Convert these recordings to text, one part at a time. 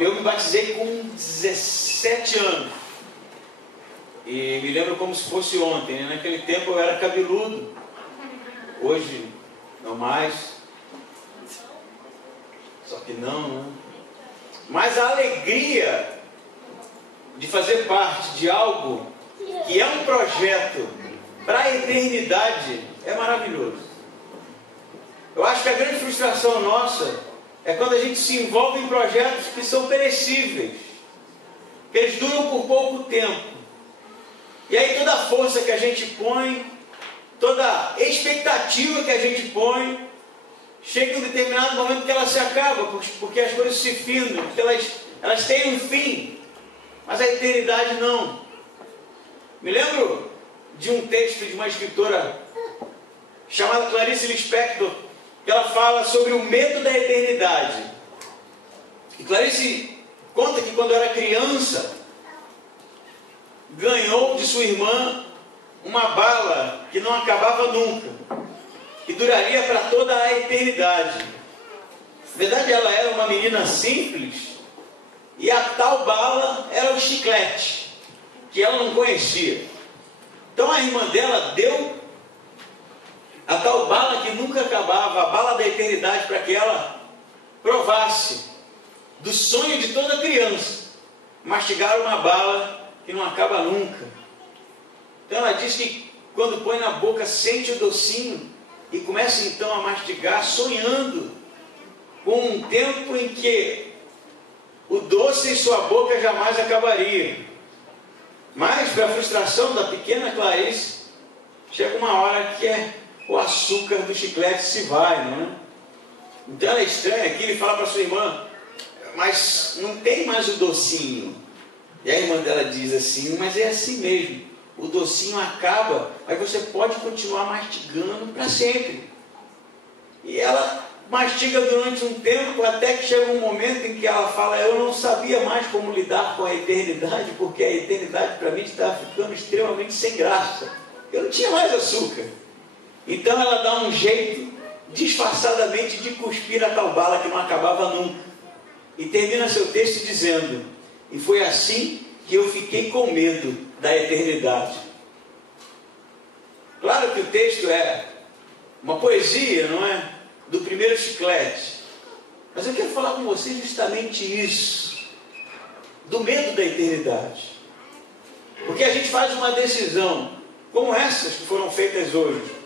Eu me batizei com 17 anos. E me lembro como se fosse ontem, né? Naquele tempo eu era cabeludo. Hoje, não mais. Só que não, né? Mas a alegria de fazer parte de algo que é um projeto para a eternidade é maravilhoso. Eu acho que a grande frustração nossa é quando a gente se envolve em projetos que são perecíveis, que eles duram por pouco tempo. E aí toda a força que a gente põe, toda a expectativa que a gente põe, chega em um determinado momento que ela se acaba, porque as coisas se findam, porque elas têm um fim, mas a eternidade não. Me lembro de um texto de uma escritora chamada Clarice Lispector, que ela fala sobre o medo da eternidade. E Clarice conta que quando era criança, ganhou de sua irmã uma bala que não acabava nunca, que duraria para toda a eternidade. Na verdade, ela era uma menina simples, e a tal bala era o chiclete, que ela não conhecia. Então a irmã dela deu a tal bala que nunca acabava, a bala da eternidade, para que ela provasse do sonho de toda criança, mastigar uma bala que não acaba nunca. Então ela diz que quando põe na boca sente o docinho e começa então a mastigar, sonhando com um tempo em que o doce em sua boca jamais acabaria. Mas, para a frustração da pequena Clarice, chega uma hora que o açúcar do chiclete se vai, não é? Então ela é estranha aqui, ele fala para sua irmã, mas não tem mais o docinho. E a irmã dela diz assim, mas é assim mesmo, o docinho acaba, mas você pode continuar mastigando para sempre. E ela mastiga durante um tempo, até que chega um momento em que ela fala, eu não sabia mais como lidar com a eternidade, porque a eternidade para mim estava ficando extremamente sem graça. Eu não tinha mais açúcar. Então ela dá um jeito, disfarçadamente, de cuspir a tal bala que não acabava nunca. E termina seu texto dizendo, e foi assim que eu fiquei com medo da eternidade. Claro que o texto é uma poesia, não é? Do primeiro chiclete. Mas eu quero falar com vocês justamente isso, do medo da eternidade. Porque a gente faz uma decisão, como essas que foram feitas hoje.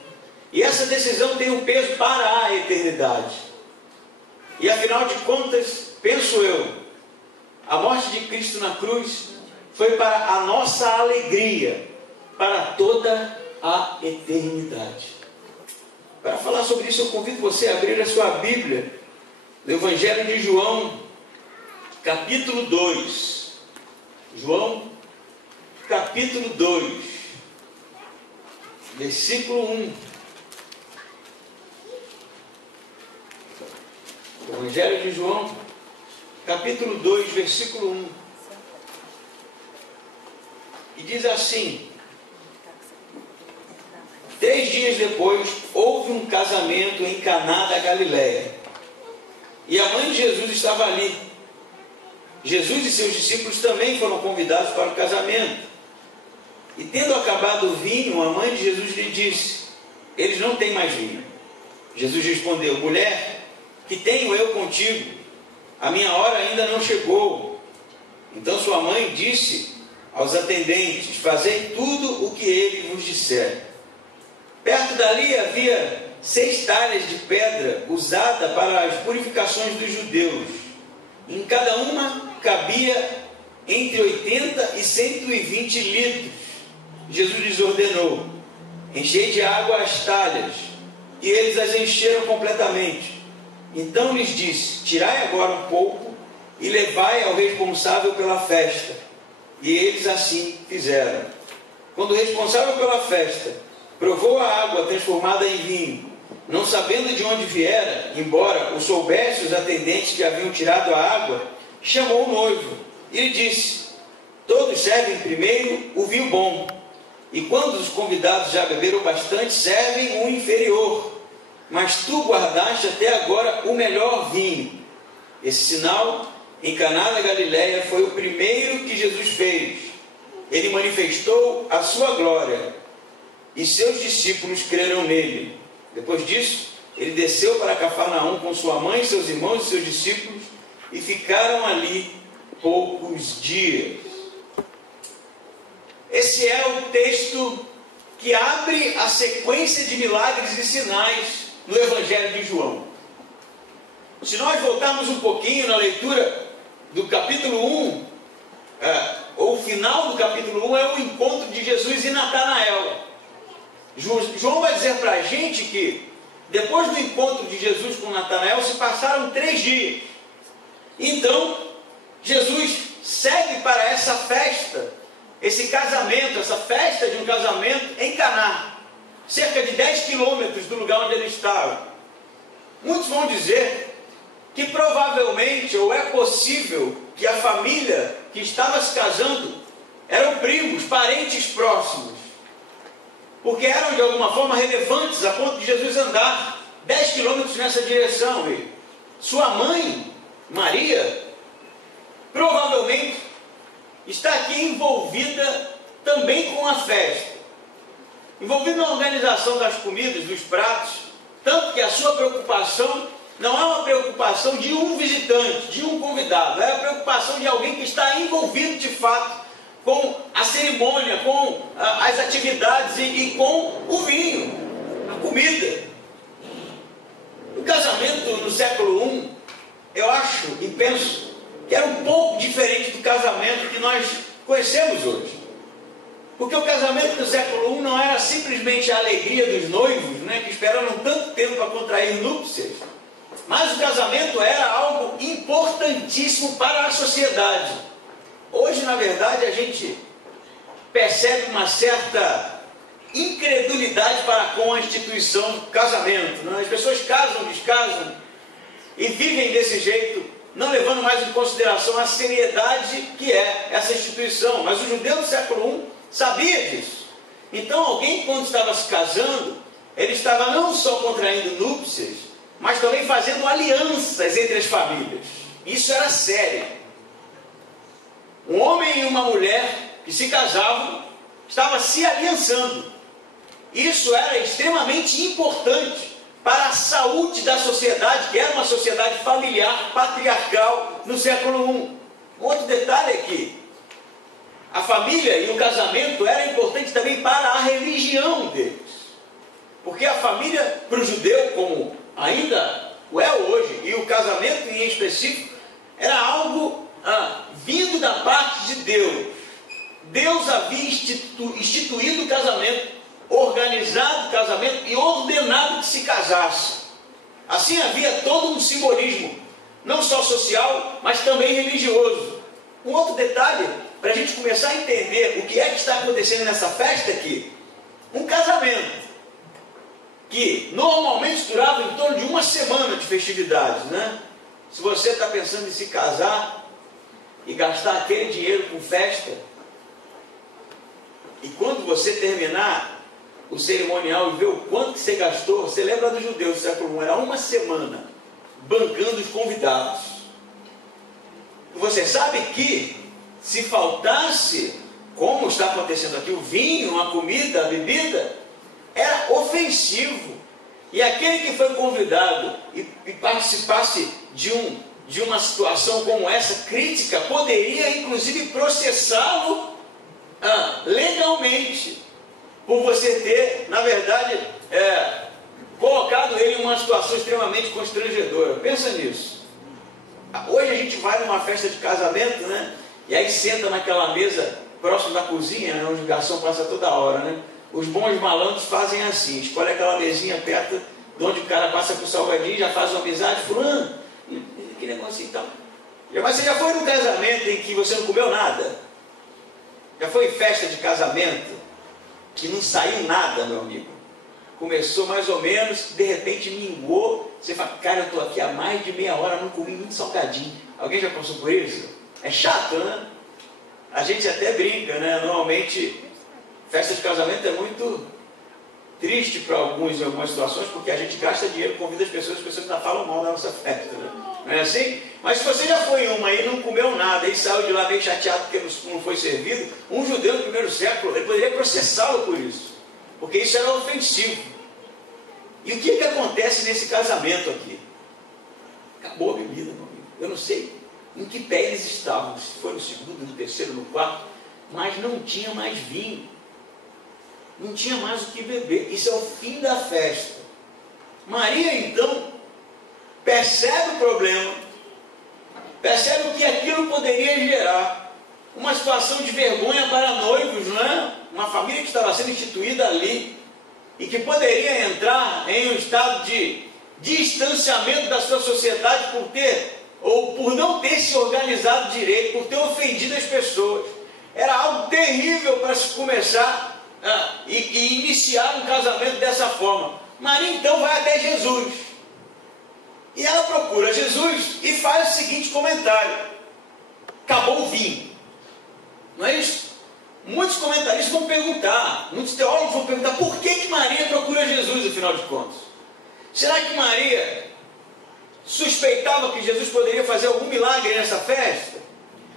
E essa decisão tem um peso para a eternidade. E afinal de contas, penso eu, a morte de Cristo na cruz foi para a nossa alegria, para toda a eternidade. Para falar sobre isso, eu convido você a abrir a sua Bíblia, no Evangelho de João, capítulo 2. João, capítulo 2, versículo 1. Evangelho de João, capítulo 2, versículo 1. E diz assim: 3 dias depois, houve um casamento em Caná da Galileia. E a mãe de Jesus estava ali. Jesus e seus discípulos também foram convidados para o casamento. E tendo acabado o vinho, a mãe de Jesus lhe disse, eles não têm mais vinho. Jesus respondeu, mulher, que tenho eu contigo? A minha hora ainda não chegou. Então sua mãe disse aos atendentes, fazei tudo o que ele vos disser. Perto dali havia 6 talhas de pedra usada para as purificações dos judeus. Em cada uma cabia entre 80 e 120 litros. Jesus lhes ordenou, enchei de água as talhas, e eles as encheram completamente. Então lhes disse, tirai agora um pouco e levai ao responsável pela festa. E eles assim fizeram. Quando o responsável pela festa provou a água transformada em vinho, não sabendo de onde viera, embora o soubesse os atendentes que haviam tirado a água, chamou o noivo e lhe disse, todos servem primeiro o vinho bom, e quando os convidados já beberam bastante, servem o inferior, mas tu guardaste até agora o melhor vinho. Esse sinal em Caná da Galileia, foi o primeiro que Jesus fez. Ele manifestou a sua glória e seus discípulos creram nele. Depois disso, ele desceu para Cafarnaum com sua mãe, seus irmãos e seus discípulos e ficaram ali poucos dias. Esse é o texto que abre a sequência de milagres e sinais no Evangelho de João. Se nós voltarmos um pouquinho na leitura do capítulo 1, ou o final do capítulo 1 é o encontro de Jesus e Natanael. João vai dizer para a gente que depois do encontro de Jesus com Natanael se passaram 3 dias. Então, Jesus segue para essa festa, esse casamento, essa festa de um casamento em Caná, cerca de 10 quilômetros do lugar onde ele estava. Muitos vão dizer que provavelmente, ou é possível, que a família que estava se casando eram primos, parentes próximos, porque eram de alguma forma relevantes a ponto de Jesus andar 10 quilômetros nessa direção. E sua mãe, Maria, provavelmente está aqui envolvida também com a festa, envolvida na organização das comidas, dos pratos, tanto que a sua preocupação não é uma preocupação de um visitante, de um convidado, é a preocupação de alguém que está envolvido de fato com a cerimônia, com as atividades e com o vinho, a comida. O casamento no século I, eu acho e penso que era um pouco diferente do casamento que nós conhecemos hoje. Porque o casamento do século I não era simplesmente a alegria dos noivos, que esperaram tanto tempo para contrair núpcias, mas o casamento era algo importantíssimo para a sociedade. Hoje, na verdade, a gente percebe uma certa incredulidade para com a instituição do casamento. As pessoas casam, descasam e vivem desse jeito, não levando mais em consideração a seriedade que é essa instituição. Mas o judeu do século I sabia disso. Então alguém, quando estava se casando, ele estava não só contraindo núpcias, mas também fazendo alianças entre as famílias. Isso era sério. Um homem e uma mulher que se casavam, estavam se aliançando. Isso era extremamente importante para a saúde da sociedade, que era uma sociedade familiar, patriarcal, no século I. Outro detalhe é que a família e o casamento era importante também para a religião deles. Porque a família, para o judeu, como ainda o é hoje, e o casamento em específico, era algo vindo da parte de Deus. Deus havia instituído o casamento, organizado o casamento e ordenado que se casasse. Assim havia todo um simbolismo, não só social, mas também religioso. Um outro detalhe, para a gente começar a entender o que é que está acontecendo nessa festa aqui: um casamento que normalmente durava em torno de uma semana de festividades, Se você está pensando em se casar e gastar aquele dinheiro com festa, e quando você terminar o cerimonial e ver o quanto que você gastou, você lembra dos judeus do século I, era uma semana bancando os convidados. Você sabe que se faltasse, como está acontecendo aqui, o vinho, a comida, a bebida, era ofensivo. E aquele que foi convidado e participasse de uma situação como essa, crítica, poderia inclusive processá-lo legalmente, por você ter, na verdade, colocado ele em uma situação extremamente constrangedora. Pensa nisso. Hoje a gente vai numa festa de casamento, e aí senta naquela mesa próximo da cozinha, onde o garçom passa toda hora, Os bons malandros fazem assim: escolhe aquela mesinha perto de onde o cara passa com o salgadinho, já faz uma amizade, fulano, que negocinho e tal. Mas você já foi num casamento em que você não comeu nada? Já foi em festa de casamento que não saiu nada, meu amigo? Começou mais ou menos, de repente minguou, você fala: cara, eu estou aqui há mais de meia hora, não comi muito salgadinho. Alguém já passou por isso? É chato, A gente até brinca, Normalmente festa de casamento é muito triste para alguns em algumas situações, porque a gente gasta dinheiro, convida as pessoas ainda falam mal da nossa festa, Não é assim? Mas se você já foi em uma e não comeu nada e saiu de lá meio chateado porque não foi servido, um judeu no primeiro século, ele poderia processá-lo por isso, porque isso era ofensivo. E o que acontece nesse casamento aqui? Acabou a bebida, meu amigo. Eu não sei em que pé eles estavam, se foi no segundo, no terceiro, no quarto, mas não tinha mais vinho. Não tinha mais o que beber. Isso é o fim da festa. Maria, então, percebe o problema, percebe o que aquilo poderia gerar. Uma situação de vergonha para noivos, não é? Uma família que estava sendo instituída ali e que poderia entrar em um estado de distanciamento da sua sociedade por ter, ou por não ter se organizado direito, por ter ofendido as pessoas. Era algo terrível para se começar e iniciar um casamento dessa forma. Maria então vai até Jesus. E ela procura Jesus e faz o seguinte comentário: acabou o vinho. Não é isso? Muitos comentaristas vão perguntar, muitos teólogos vão perguntar, por que Maria procura Jesus, afinal de contas? Será que Maria suspeitava que Jesus poderia fazer algum milagre nessa festa?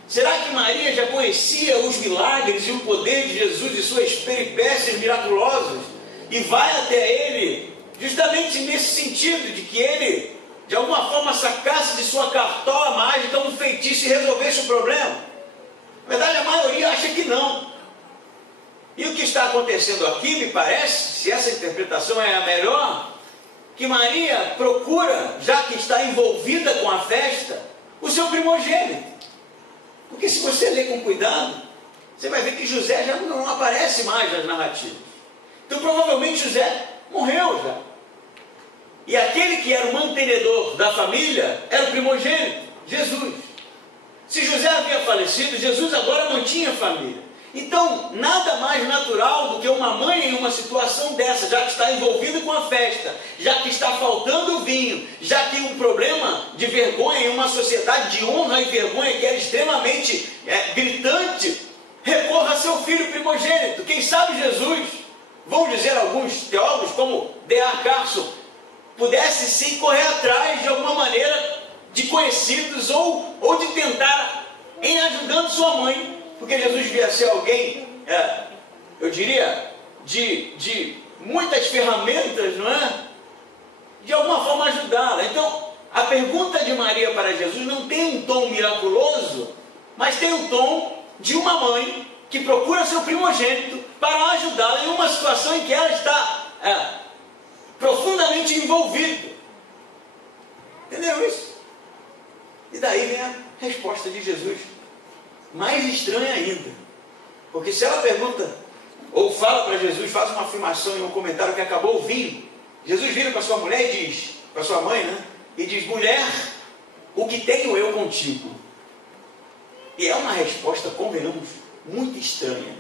Será que Maria já conhecia os milagres e o poder de Jesus e suas peripécias miraculosas e vai até ele justamente nesse sentido de que ele de alguma forma sacasse de sua cartola mágica um feitiço e resolvesse o problema? Na verdade, a maioria acha que não. E o que está acontecendo aqui, me parece, se essa interpretação é a melhor, que Maria procura, já que está envolvida com a festa, o seu primogênito. Porque se você ler com cuidado, você vai ver que José já não aparece mais nas narrativas. Então provavelmente José morreu já. E aquele que era o mantenedor da família era o primogênito, Jesus. Se José havia falecido, Jesus agora mantinha a família. Então, nada mais natural do que uma mãe em uma situação dessa, já que está envolvida com a festa, já que está faltando vinho, já que um problema de vergonha em uma sociedade de honra e vergonha que era extremamente gritante, recorra a seu filho primogênito. Quem sabe Jesus, vão dizer alguns teólogos, como D.A. Carson, pudesse sim correr atrás de alguma maneira de conhecidos ou de tentar em ajudando sua mãe. Porque Jesus devia ser alguém, eu diria, de muitas ferramentas, não é? De alguma forma ajudá-la. Então, a pergunta de Maria para Jesus não tem um tom miraculoso, mas tem um tom de uma mãe que procura seu primogênito para ajudá-la em uma situação em que ela está profundamente envolvida. Entenderam isso? E daí vem a resposta de Jesus. Mais estranha ainda, porque se ela pergunta ou fala para Jesus, faz uma afirmação em um comentário que acabou o vinho, Jesus vira para sua mulher e diz, para sua mãe, né? E diz: mulher, o que tenho eu contigo? E é uma resposta, convenhamos, muito estranha,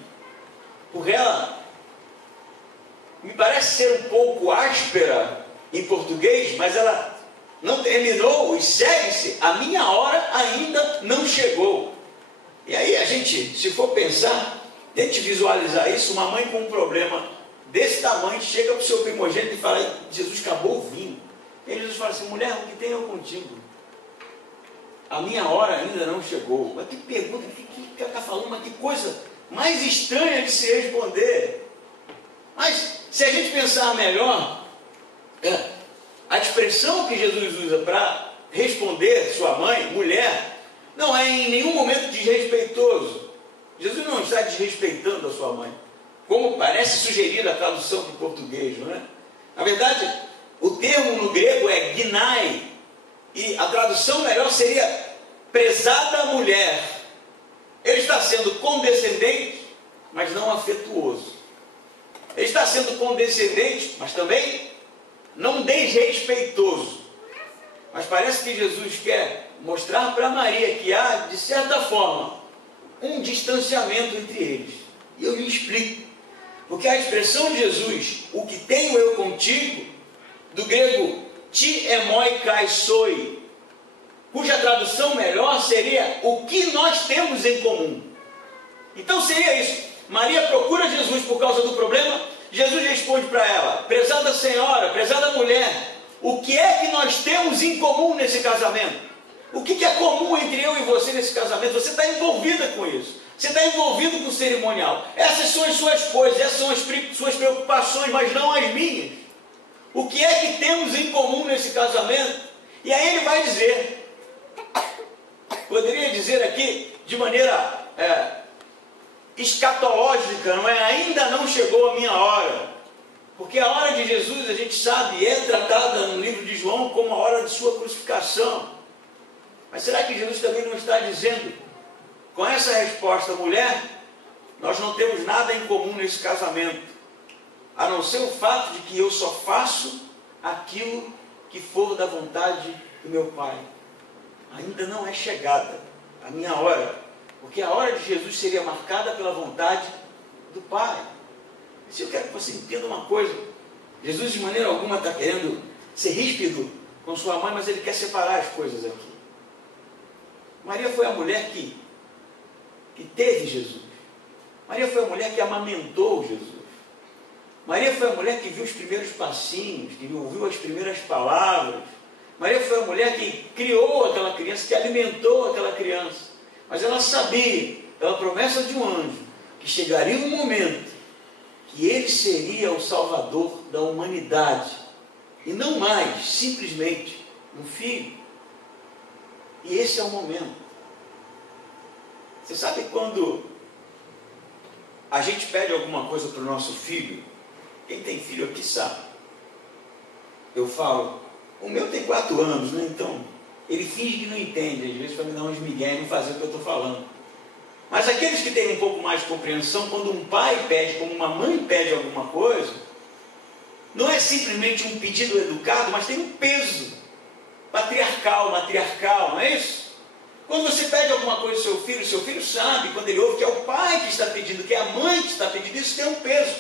porque ela me parece ser um pouco áspera em português, mas ela não terminou e segue-se: a minha hora ainda não chegou. E aí a gente, se for pensar, tente visualizar isso, uma mãe com um problema desse tamanho, chega para o seu primogênito e fala: Jesus, acabou o vinho. E aí Jesus fala assim: mulher, o que tenho eu contigo? A minha hora ainda não chegou. Mas que pergunta, o que está falando? Mas que coisa mais estranha de se responder. Mas se a gente pensar melhor, a expressão que Jesus usa para responder sua mãe, mulher, não é em nenhum momento desrespeitoso. Jesus não está desrespeitando a sua mãe, como parece sugerir a tradução para o português, não é? Na verdade, o termo no grego é gnai, e a tradução melhor seria prezada mulher. Ele está sendo condescendente, mas não afetuoso. Ele está sendo condescendente, mas também não desrespeitoso. Mas parece que Jesus quer mostrar para Maria que há, de certa forma, um distanciamento entre eles. E eu lhe explico. Porque a expressão de Jesus, o que tenho eu contigo, do grego ti emoi kai soi, cuja tradução melhor seria o que nós temos em comum. Então seria isso: Maria procura Jesus por causa do problema, Jesus responde para ela: prezada senhora, prezada mulher, o que é que nós temos em comum nesse casamento? O que é comum entre eu e você nesse casamento? Você está envolvida com isso. Você está envolvido com o cerimonial. Essas são as suas coisas, essas são as suas preocupações, mas não as minhas. O que é que temos em comum nesse casamento? E aí ele vai dizer, poderia dizer aqui de maneira escatológica, não é? Ainda não chegou a minha hora. Porque a hora de Jesus, a gente sabe, é tratada no livro de João como a hora de sua crucificação. Mas será que Jesus também não está dizendo, com essa resposta, mulher, nós não temos nada em comum nesse casamento, a não ser o fato de que eu só faço aquilo que for da vontade do meu Pai. Ainda não é chegada a minha hora, porque a hora de Jesus seria marcada pela vontade do Pai. Se eu quero que você entenda uma coisa, Jesus de maneira alguma está querendo ser ríspido com sua mãe, mas ele quer separar as coisas aqui. Maria foi a mulher que teve Jesus. Maria foi a mulher que amamentou Jesus. Maria foi a mulher que viu os primeiros passinhos, que ouviu as primeiras palavras. Maria foi a mulher que criou aquela criança, que alimentou aquela criança. Mas ela sabia, pela promessa de um anjo, que chegaria um momento que ele seria o salvador da humanidade. E não mais, simplesmente, um filho. E esse é o momento. Você sabe quando a gente pede alguma coisa para o nosso filho? Quem tem filho aqui sabe. Eu falo, o meu tem 4 anos, né? Então, ele finge que não entende, às vezes para me dar uns migué e não fazer o que eu estou falando. Mas aqueles que têm um pouco mais de compreensão, quando um pai pede, como uma mãe pede alguma coisa, não é simplesmente um pedido educado, mas tem um peso patriarcal, matriarcal, não é isso? Quando você pede alguma coisa ao seu filho sabe, quando ele ouve que é o pai que está pedindo, que é a mãe que está pedindo, isso tem um peso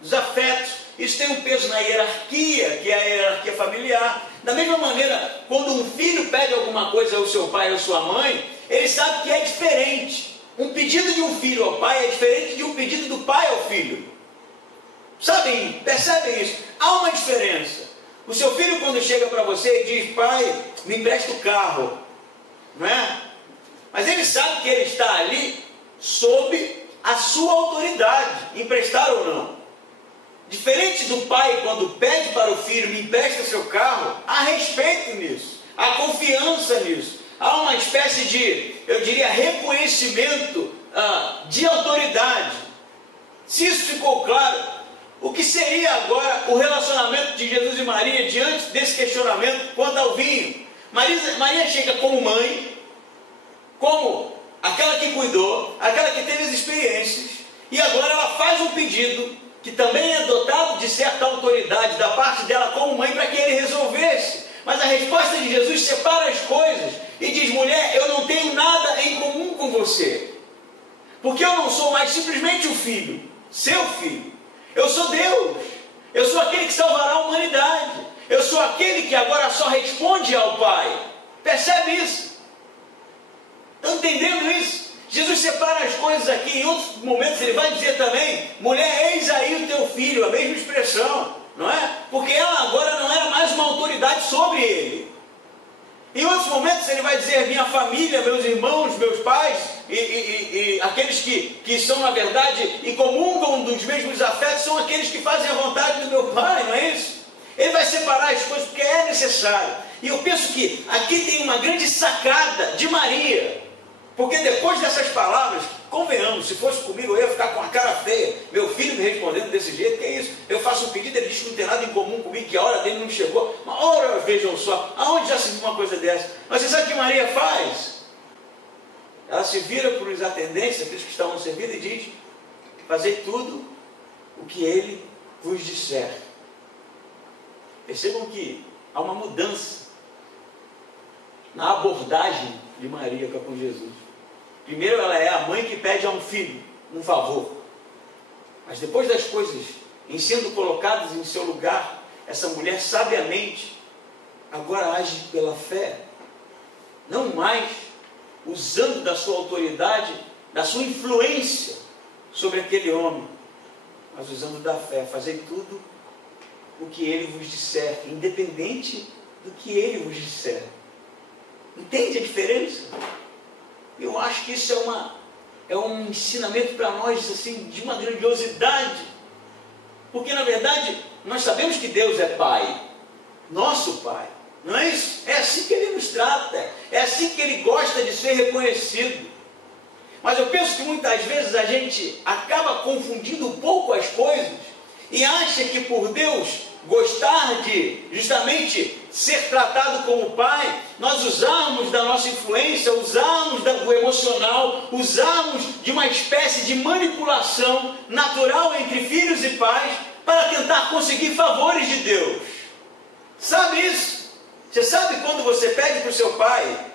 dos afetos, isso tem um peso na hierarquia, que é a hierarquia familiar. Da mesma maneira, quando um filho pede alguma coisa ao seu pai ou à sua mãe, ele sabe que é diferente. Um pedido de um filho ao pai é diferente de um pedido do pai ao filho. Sabem, percebem isso? Há uma diferença. O seu filho, quando chega para você e diz, pai, me empresta o carro, não é? Mas ele sabe que ele está ali sob a sua autoridade, emprestar ou não. Diferente do pai, quando pede para o filho, me empresta seu carro, há respeito nisso, há confiança nisso. Há uma espécie de, eu diria, reconhecimento de autoridade. Se isso ficou claro, o que seria agora o relacionamento de Jesus e Maria diante desse questionamento quanto ao vinho? Maria chega como mãe, como aquela que cuidou, aquela que teve as experiências, e agora ela faz um pedido que também é dotado de certa autoridade da parte dela como mãe para que ele resolvesse. Mas a resposta de Jesus separa as coisas e diz, mulher, eu não tenho nada em comum com você, porque eu não sou mais simplesmente o filho, seu filho. Eu sou Deus, eu sou aquele que salvará a humanidade, eu sou aquele que agora só responde ao Pai. Percebe isso? Estão entendendo isso? Jesus separa as coisas aqui. Em outros momentos ele vai dizer também, mulher, eis aí o teu filho, a mesma expressão, não é? Porque ela agora não era mais uma autoridade sobre ele. Em outros momentos ele vai dizer, minha família, meus irmãos, meus pais, e aqueles que são na verdade e comungam dos mesmos afetos, são aqueles que fazem a vontade do meu Pai, não é isso? Ele vai separar as coisas porque é necessário. E eu penso que aqui tem uma grande sacada de Maria, porque depois dessas palavras, convenhamos, se fosse comigo eu ia ficar com a cara feia, meu filho me respondendo desse jeito, que é isso? Eu faço um pedido, ele diz que não tem nada em comum comigo, que a hora dele não chegou. Mas ora, vejam só, aonde já se viu uma coisa dessa? Mas você sabe o que Maria faz? Ela se vira para os atendentes, aqueles que estavam servindo, e diz, fazei tudo o que ele vos disser. Percebam que há uma mudança na abordagem de Maria para com Jesus. Primeiro ela é a mãe que pede a um filho um favor. Mas depois das coisas em sendo colocadas em seu lugar, essa mulher sabiamente agora age pela fé. Não mais usando da sua autoridade, da sua influência sobre aquele homem, mas usando da fé. Fazer tudo o que ele vos disser, independente do que ele vos disser. Entende a diferença? Eu acho que isso é um ensinamento para nós assim, de uma grandiosidade. Porque na verdade nós sabemos que Deus é Pai, nosso Pai. Não é isso? É assim que Ele nos trata, é assim que Ele gosta de ser reconhecido. Mas eu penso que muitas vezes a gente acaba confundindo um pouco as coisas e acha que por Deus gostar de justamente ser tratado como Pai, nós usarmos da nossa influência, usarmos do emocional, usarmos de uma espécie de manipulação natural entre filhos e pais para tentar conseguir favores de Deus. Sabe isso? Você sabe quando você pede para o seu pai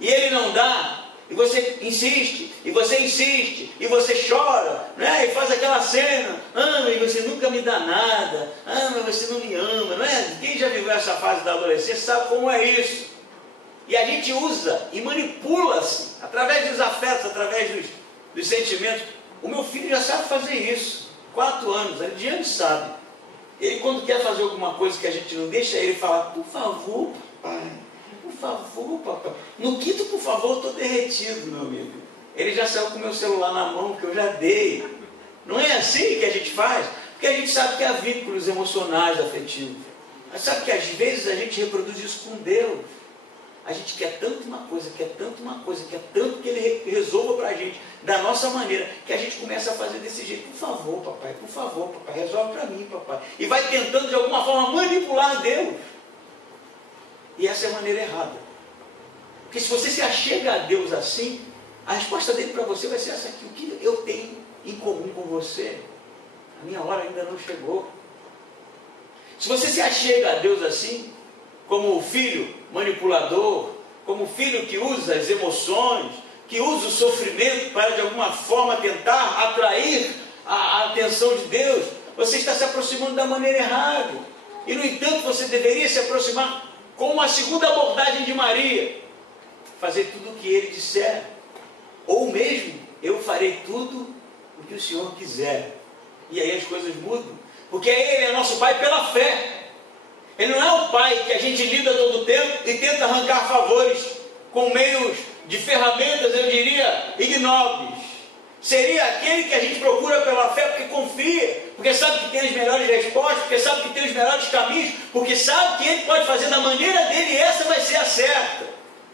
e ele não dá, e você insiste, e você chora, né? E faz aquela cena, mas você nunca me dá nada, mas você não me ama, não é? Quem já viveu essa fase da adolescência sabe como é isso. E a gente usa e manipula-se, através dos afetos, através dos sentimentos. O meu filho já sabe fazer isso, 4 anos, ele já sabe. Ele quando quer fazer alguma coisa que a gente não deixa, ele fala, por favor, papai. Por favor, papai. No quinto, por favor, eu estou derretido, meu amigo. Ele já saiu com o meu celular na mão, que eu já dei. Não é assim que a gente faz? Porque a gente sabe que há vínculos emocionais, afetivos. Mas sabe que às vezes a gente reproduz isso com Deus. A gente quer tanto uma coisa, quer tanto que Ele resolva para a gente, da nossa maneira, que a gente começa a fazer desse jeito. Por favor, papai, resolve para mim, papai. E vai tentando de alguma forma manipular Deus. E essa é a maneira errada. Porque se você se achega a Deus assim, a resposta dele para você vai ser essa aqui: o que eu tenho em comum com você? A minha hora ainda não chegou. Se você se achega a Deus assim, como o filho manipulador, como o filho que usa as emoções, que usa o sofrimento para de alguma forma tentar atrair a atenção de Deus, você está se aproximando da maneira errada. E no entanto você deveria se aproximar com uma segunda abordagem de Maria: fazer tudo o que Ele disser, ou mesmo, eu farei tudo o que o Senhor quiser. E aí as coisas mudam, porque Ele é nosso Pai pela fé. Ele não é o Pai que a gente lida todo o tempo e tenta arrancar favores com meios de ferramentas, eu diria, ignóbeis. Seria aquele que a gente procura pela fé porque confia, porque sabe que tem as melhores respostas, porque sabe que tem os melhores caminhos, porque sabe que Ele pode fazer da maneira dele e essa vai ser a certa.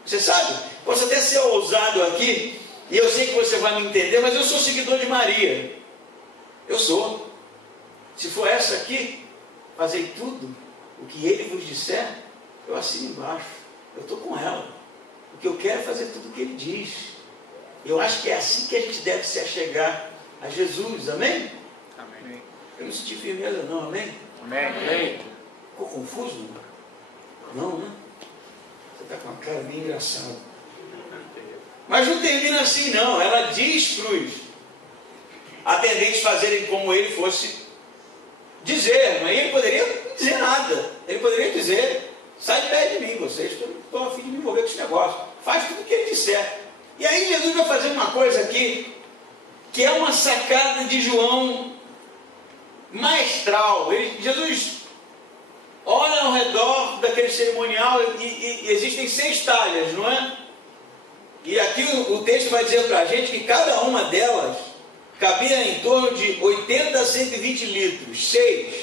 Você sabe? Posso até ser ousado aqui, e eu sei que você vai me entender, mas eu sou seguidor de Maria. Eu sou. Se for essa aqui, fazei tudo o que Ele vos disser, eu assino embaixo. Eu estou com ela. O que eu quero é fazer tudo o que Ele diz. Eu acho que é assim que a gente deve se achegar a Jesus. Amém? Amém. Eu não senti firmeza não, amém? Amém. Ficou confuso? Não, né? Você está com uma cara bem engraçada. Mas não termina assim não. Ela diz para os atendentes fazerem como Ele fosse dizer. Mas Ele poderia não dizer nada. Ele poderia dizer: sai de perto de mim, vocês estão a fim de me envolver com esse negócio. Faz tudo o que Ele disser. E aí Jesus vai fazer uma coisa aqui, que é uma sacada de João maestral. Jesus olha ao redor daquele cerimonial e existem 6 talhas, não é? E aqui o texto vai dizer para a gente que cada uma delas cabia em torno de 80 a 120 litros. 6.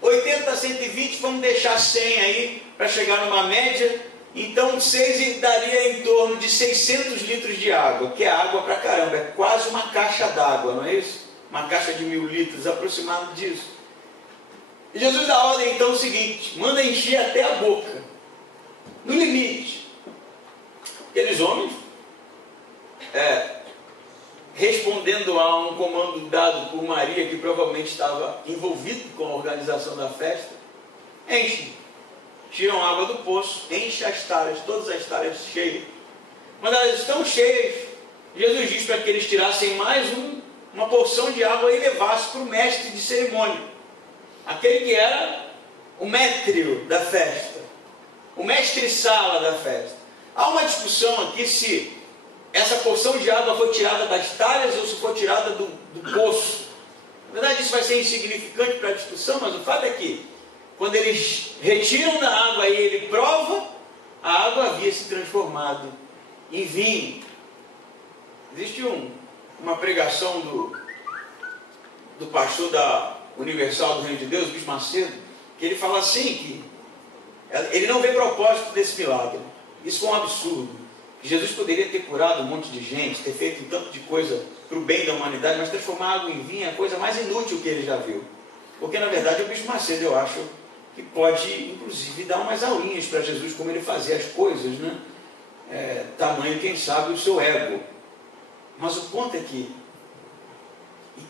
80 a 120, vamos deixar 100 aí, para chegar numa média. Então 6 daria em torno de 600 litros de água, que é água pra caramba, é quase uma caixa d'água, não é isso? Uma caixa de 1000 litros, aproximado disso. E Jesus dá ordem então o seguinte: manda encher até a boca, no limite. Aqueles homens, respondendo a um comando dado por Maria, que provavelmente estava envolvido com a organização da festa, enchem. Tiram água do poço, enchem as talhas, todas as talhas cheias. Quando elas estão cheias, Jesus diz para que eles tirassem mais uma porção de água e levassem para o mestre de cerimônia, aquele que era o métrio da festa, o mestre-sala da festa. Há uma discussão aqui se essa porção de água foi tirada das talhas ou se foi tirada do poço. Na verdade, isso vai ser insignificante para a discussão, mas o fato é que quando eles retiram da água e ele prova, a água havia se transformado em vinho. Existe uma pregação do pastor da Universal do Reino de Deus, Bispo Macedo, que ele fala assim, que ele não vê propósito desse milagre. Isso é um absurdo. Jesus poderia ter curado um monte de gente, ter feito um tanto de coisa para o bem da humanidade, mas transformar água em vinho é a coisa mais inútil que ele já viu. Porque, na verdade, o Bispo Macedo, eu acho, que pode, inclusive, dar umas aulinhas para Jesus, como ele fazia as coisas, né? Tamanho, quem sabe, o seu ego. Mas o ponto é que,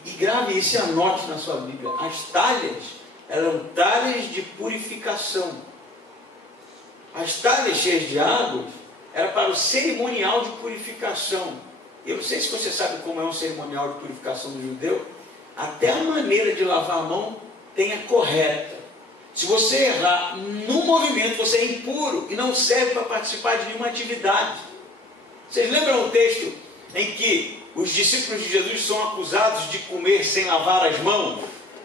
e grave isso e anote na sua Bíblia, as talhas eram talhas de purificação. As talhas cheias de água era para o cerimonial de purificação. Eu não sei se você sabe como é um cerimonial de purificação do judeu. Até a maneira de lavar a mão tem a correta. Se você errar no movimento, você é impuro e não serve para participar de nenhuma atividade. Vocês lembram o texto em que os discípulos de Jesus são acusados de comer sem lavar as mãos?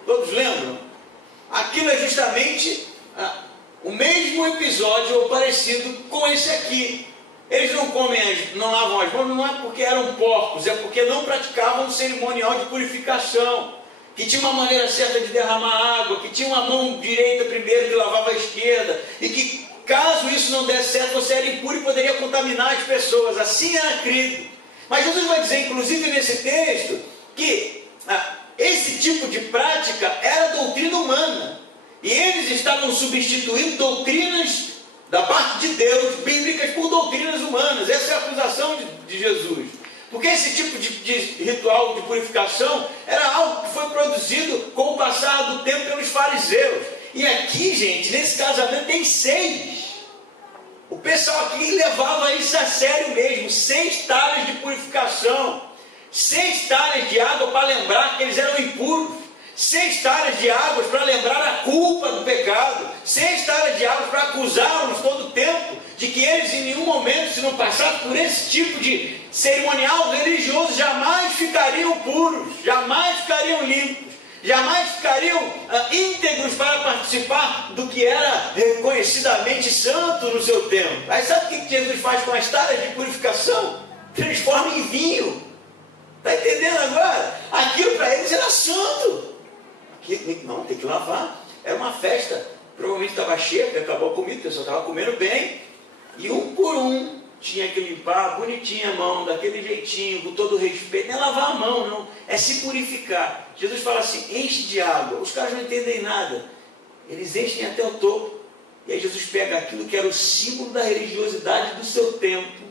Todos lembram? Aquilo é justamente o mesmo episódio ou parecido com esse aqui. Eles não lavam as mãos, não é porque eram porcos, é porque não praticavam o cerimonial de purificação, que tinha uma maneira certa de derramar água, que tinha uma mão direita primeiro que lavava a esquerda, e que caso isso não desse certo, você era impuro e poderia contaminar as pessoas. Assim era crido. Mas Jesus vai dizer, inclusive nesse texto, que esse tipo de prática era doutrina humana, e eles estavam substituindo doutrinas da parte de Deus, bíblicas, por doutrinas humanas. Essa é a acusação de Jesus. Porque esse tipo de ritual de purificação era algo que foi produzido com o passar do tempo pelos fariseus. E aqui, gente, nesse casamento tem 6. O pessoal aqui levava isso a sério mesmo. 6 talhas de purificação. 6 talhas de água para lembrar que eles eram impuros. 6 talhas de águas para lembrar a culpa do pecado. 6 talhas de águas para acusá-los todo o tempo de que eles em nenhum momento, se não passassem por esse tipo de cerimonial religioso, jamais ficariam puros, jamais ficariam limpos, jamais ficariam íntegros para participar do que era reconhecidamente santo no seu tempo. Aí sabe o que Jesus faz com as talhas de purificação? Transforma em vinho. Está entendendo agora? Aquilo para eles era santo. Não, tem que lavar. Era uma festa, provavelmente estava cheia, porque acabou a comida, o pessoal estava comendo bem, e um por um tinha que limpar bonitinha a mão, daquele jeitinho, com todo respeito. Não é lavar a mão, não, é se purificar. Jesus fala assim, enche de água. Os caras não entendem nada, eles enchem até o topo. E aí Jesus pega aquilo que era o símbolo da religiosidade do seu tempo,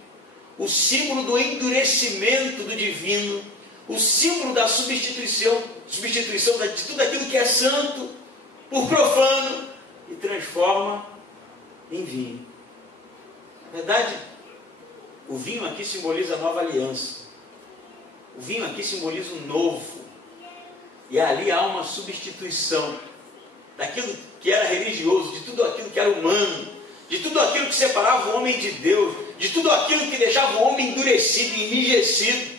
o símbolo do endurecimento do divino, o símbolo da substituição de tudo aquilo que é santo por profano, e transforma em vinho. Na verdade, o vinho aqui simboliza a nova aliança. O vinho aqui simboliza o novo. E ali há uma substituição daquilo que era religioso, de tudo aquilo que era humano, de tudo aquilo que separava o homem de Deus, de tudo aquilo que deixava o homem endurecido, enrijecido,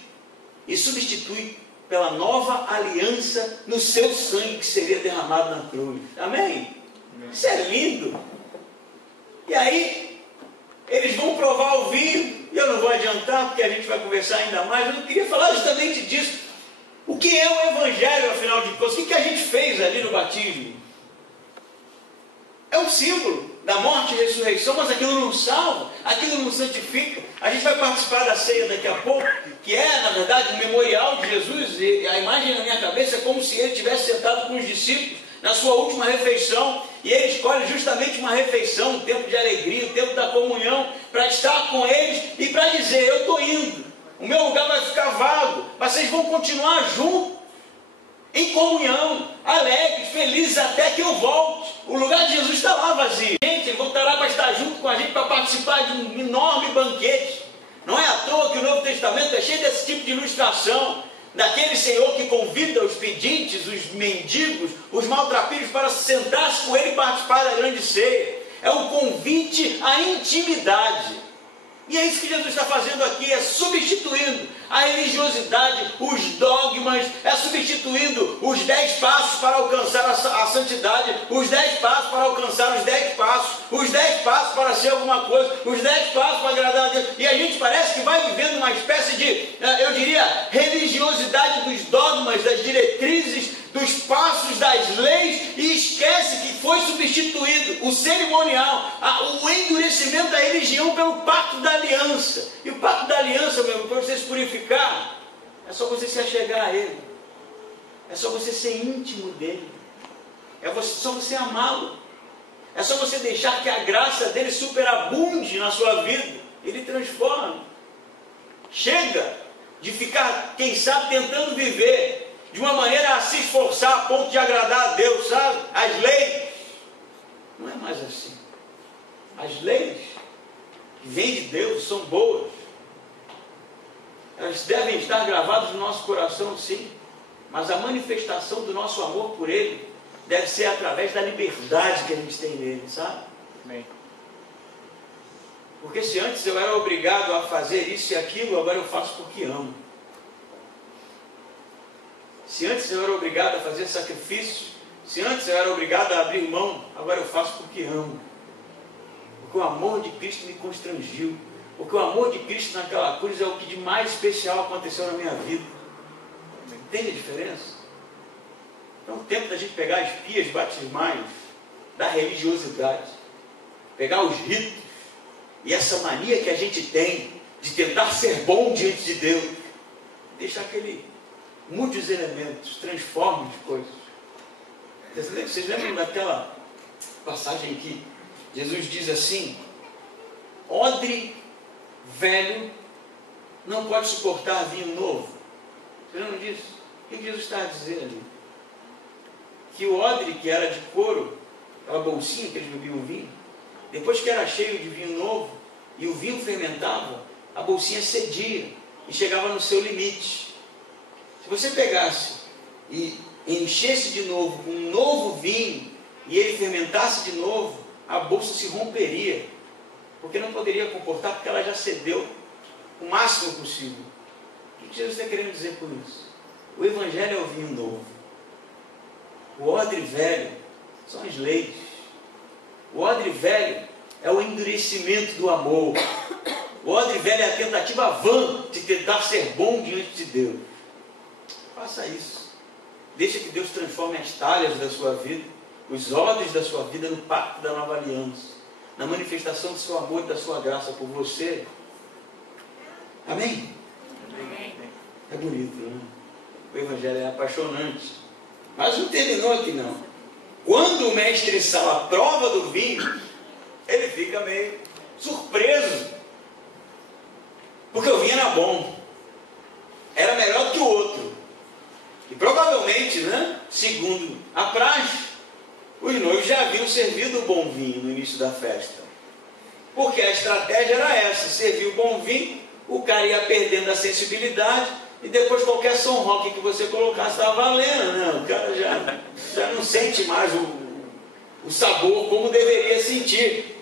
e substitui pela nova aliança no seu sangue que seria derramado na cruz. Amém? Isso é lindo. E aí, eles vão provar o vinho, e eu não vou adiantar, porque a gente vai conversar ainda mais, mas eu queria falar justamente disso. O que é o Evangelho, afinal de contas? O que a gente fez ali no batismo? É um símbolo da morte e ressurreição, mas aquilo não salva, aquilo não santifica. A gente vai participar da ceia daqui a pouco, que é, na verdade, um memorial de Jesus, e a imagem na minha cabeça é como se ele estivesse sentado com os discípulos na sua última refeição, e ele escolhe justamente uma refeição, um tempo de alegria, um tempo da comunhão, para estar com eles e para dizer, eu estou indo, o meu lugar vai ficar vago, mas vocês vão continuar juntos, em comunhão, alegres, felizes até que eu volte. O lugar de Jesus está lá vazio. Gente, ele voltará para estar junto com a gente, para participar de um enorme banquete. Não é à toa que o Novo Testamento é cheio desse tipo de ilustração, daquele Senhor que convida os pedintes, os mendigos, os maltrapilhos para sentar-se com ele e participar da grande ceia. É um convite à intimidade. E é isso que Jesus está fazendo aqui, é substituindo a religiosidade, os dogmas, é substituindo os 10 passos para alcançar a santidade, os 10 passos para alcançar os 10 passos, os 10 passos para ser alguma coisa, os 10 passos para agradar a Deus. E a gente parece que vai vivendo uma espécie de, eu diria, religiosidade dos dogmas, das diretrizes, dos passos, das leis, e esquece que foi substituído o cerimonial, o endurecimento da religião pelo pacto da aliança. E o pacto da aliança, meu irmão, para você se purificar, é só você se achegar a Ele, é só você ser íntimo dEle, só você amá-lo, é só você deixar que a graça dEle superabunde na sua vida. Ele transforma. Chega de ficar, quem sabe, tentando viver de uma maneira a se esforçar a ponto de agradar a Deus, sabe? As leis. Não é mais assim. As leis que vêm de Deus são boas. Elas devem estar gravadas no nosso coração, sim. Mas a manifestação do nosso amor por Ele deve ser através da liberdade que a gente tem nele, sabe? Amém. Porque se antes eu era obrigado a fazer isso e aquilo, agora eu faço porque amo. Se antes eu era obrigado a fazer sacrifícios, se antes eu era obrigado a abrir mão, agora eu faço porque amo. Porque o amor de Cristo me constrangiu. Porque o amor de Cristo naquela cruz é o que de mais especial aconteceu na minha vida. Entende a diferença? É o tempo da gente pegar as pias batismais da religiosidade, pegar os ritos e essa mania que a gente tem de tentar ser bom diante de Deus, deixar que Ele mude os elementos, transforme as coisas. Vocês lembram daquela passagem que Jesus diz assim: odre velho não pode suportar vinho novo? Vocês lembram disso? O que Jesus está a dizer ali? Que o odre que era de couro, aquela bolsinha que eles bebiam vinho, depois que era cheio de vinho novo e o vinho fermentava, a bolsinha cedia e chegava no seu limite. Se você pegasse e enchesse de novo com um novo vinho e ele fermentasse de novo, a bolsa se romperia, porque não poderia comportar, porque ela já cedeu o máximo possível. O que Jesus está querendo dizer com isso? O Evangelho é o vinho novo. O odre velho são as leis. O odre velho é o endurecimento do amor. O odre velho é a tentativa vã de tentar ser bom diante de Deus. Faça isso. Deixa que Deus transforme as talhas da sua vida, os odres da sua vida no pacto da nova aliança, na manifestação do seu amor e da sua graça por você. Amém? Amém. É bonito, né? O Evangelho é apaixonante. Mas não terminou aqui não. Quando o mestre Sal a prova do vinho, ele fica meio surpreso, porque o vinho era bom, era melhor do que o outro. E provavelmente, né, segundo a praxe, os noivos já haviam servido o bom vinho no início da festa. Porque a estratégia era essa: servir o bom vinho, o cara ia perdendo a sensibilidade, e depois qualquer som rock que você colocasse estava valendo, né? O cara já não sente mais o sabor como deveria sentir.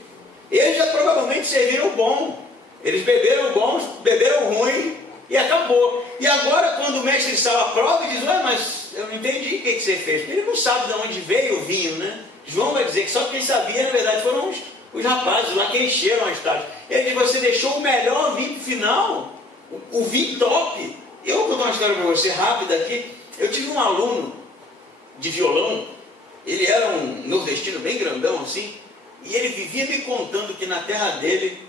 Eles já provavelmente serviram o bom. Eles beberam o bom, beberam o ruim e acabou. E agora, quando o mestre Sal aprova e diz: ué, mas eu não entendi o que você fez. Ele não sabe de onde veio o vinho, né? João vai dizer que só quem sabia, na verdade, foram os rapazes lá que encheram as taças. Ele diz: você deixou o melhor vinho final, o vinho top. Eu vou contar uma história para você rápida aqui. Eu tive um aluno de violão, ele era um nordestino bem grandão assim, e ele vivia me contando que na terra dele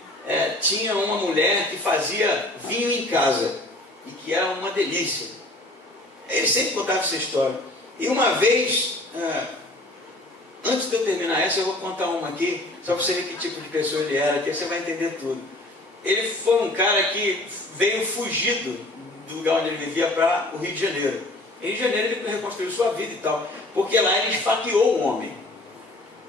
tinha uma mulher que fazia vinho em casa, e que era uma delícia. Ele sempre contava essa história. E uma vez, antes de eu terminar essa, eu vou contar uma aqui, só para você ver que tipo de pessoa ele era, que você vai entender tudo. Ele foi um cara que veio fugido do lugar onde ele vivia para o Rio de Janeiro. Em Rio de Janeiro ele reconstruiu sua vida e tal, porque lá ele esfaqueou um homem.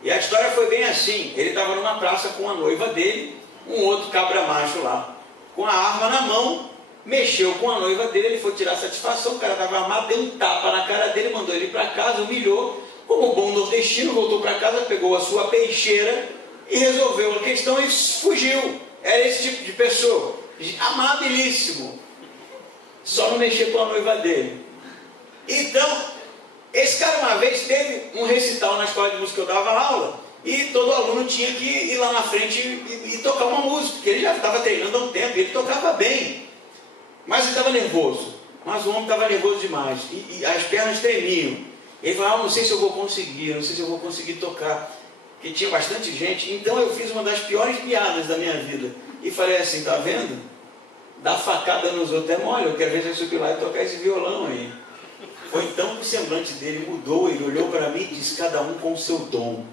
E a história foi bem assim: ele estava numa praça com a noiva dele, um outro cabra macho lá, com a arma na mão, mexeu com a noiva dele, ele foi tirar satisfação, o cara estava armado, deu um tapa na cara dele, mandou ele para casa, humilhou, como bom nordestino, voltou para casa, pegou a sua peixeira e resolveu a questão e fugiu. era esse tipo de pessoa, amabilíssimo, só não mexer com a noiva dele. Então, esse cara uma vez teve um recital na escola de música que eu dava aula, e todo aluno tinha que ir lá na frente e tocar uma música, porque ele já estava treinando há um tempo, ele tocava bem, mas ele estava nervoso, mas o homem estava nervoso demais, e as pernas tremiam. Ele falava, não sei se eu vou conseguir, não sei se eu vou conseguir tocar, porque tinha bastante gente. Então eu fiz uma das piores piadas da minha vida, e falei assim, tá vendo? Dá facada nos outros é mole, eu quero ver se eu subir lá e tocar esse violão aí. Foi então que o semblante dele mudou, ele olhou para mim e disse, cada um com o seu dom.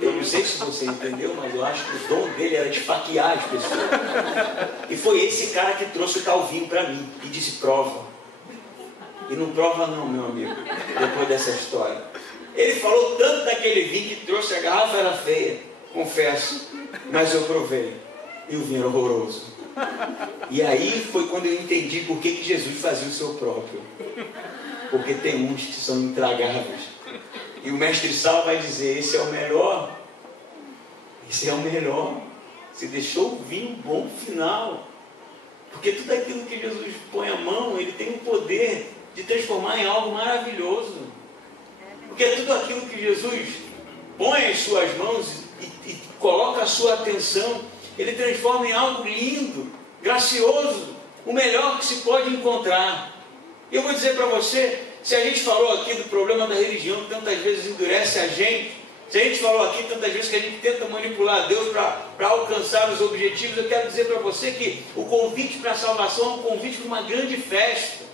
Eu não sei se você entendeu, mas eu acho que o dom dele era esfaquear as pessoas. E foi esse cara que trouxe o Calvinho para mim e disse, prova. E não prova não, meu amigo, depois dessa história. Ele falou tanto daquele vinho que trouxe, a garrafa era feia, confesso, mas eu provei. E o vinho era horroroso. E aí foi quando eu entendi por que Jesus fazia o seu próprio. Porque tem uns que são intragáveis. E o mestre Sal vai dizer, esse é o melhor. Esse é o melhor. Você deixou o vinho bom final. Porque tudo aquilo que Jesus põe a mão, ele tem o poder de transformar em algo maravilhoso. Porque tudo aquilo que Jesus põe em suas mãos e coloca a sua atenção, ele transforma em algo lindo, gracioso, o melhor que se pode encontrar. Eu vou dizer para você, se a gente falou aqui do problema da religião, que tantas vezes endurece a gente, se a gente falou aqui tantas vezes que a gente tenta manipular Deus para alcançar os objetivos, eu quero dizer para você que o convite para a salvação é um convite para uma grande festa,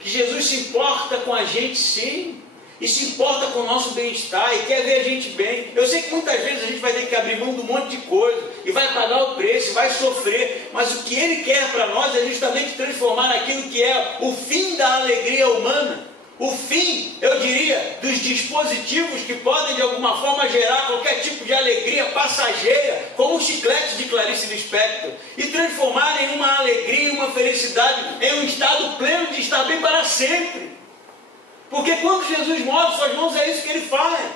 que Jesus se importa com a gente sim, e se importa com o nosso bem-estar, e quer ver a gente bem. Eu sei que muitas vezes a gente vai ter que abrir mão de um monte de coisa, e vai pagar o preço, vai sofrer, mas o que Ele quer para nós é justamente transformar aquilo que é o fim da alegria humana, o fim, eu diria, dos dispositivos que podem de alguma forma gerar qualquer tipo de alegria passageira, como o chiclete de Clarice Lispector, e transformar em uma alegria, uma felicidade, em um estado pleno de estar bem para sempre. Porque quando Jesus move suas mãos, é isso que Ele faz.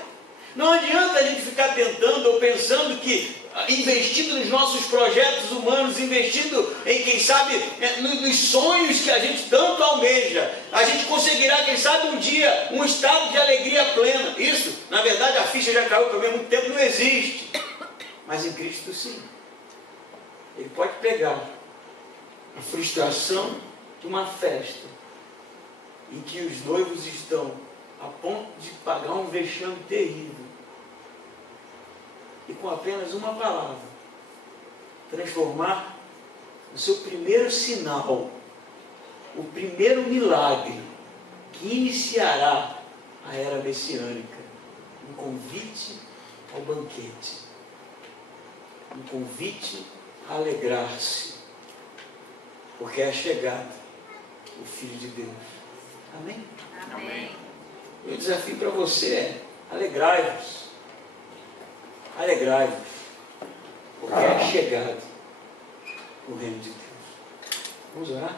Não adianta a gente ficar tentando ou pensando que, investindo nos nossos projetos humanos, investindo em, quem sabe, nos sonhos que a gente tanto almeja, a gente conseguirá, quem sabe, um dia, um estado de alegria plena. Isso, na verdade, a ficha já caiu para mim há muito tempo, não existe. Mas em Cristo, sim. Ele pode pegar a frustração de uma festa, em que os noivos estão a ponto de pagar um vexame terrível, e com apenas uma palavra, transformar o seu primeiro sinal, o primeiro milagre, que iniciará a era messiânica, um convite ao banquete, um convite a alegrar-se, porque é chegado o Filho de Deus. Amém? Amém. O desafio para você é alegrai-vos. Alegrai-vos. Porque é chegado o reino de Deus. Vamos orar?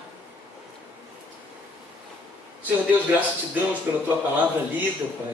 Senhor Deus, graças te damos pela tua palavra lida, Pai.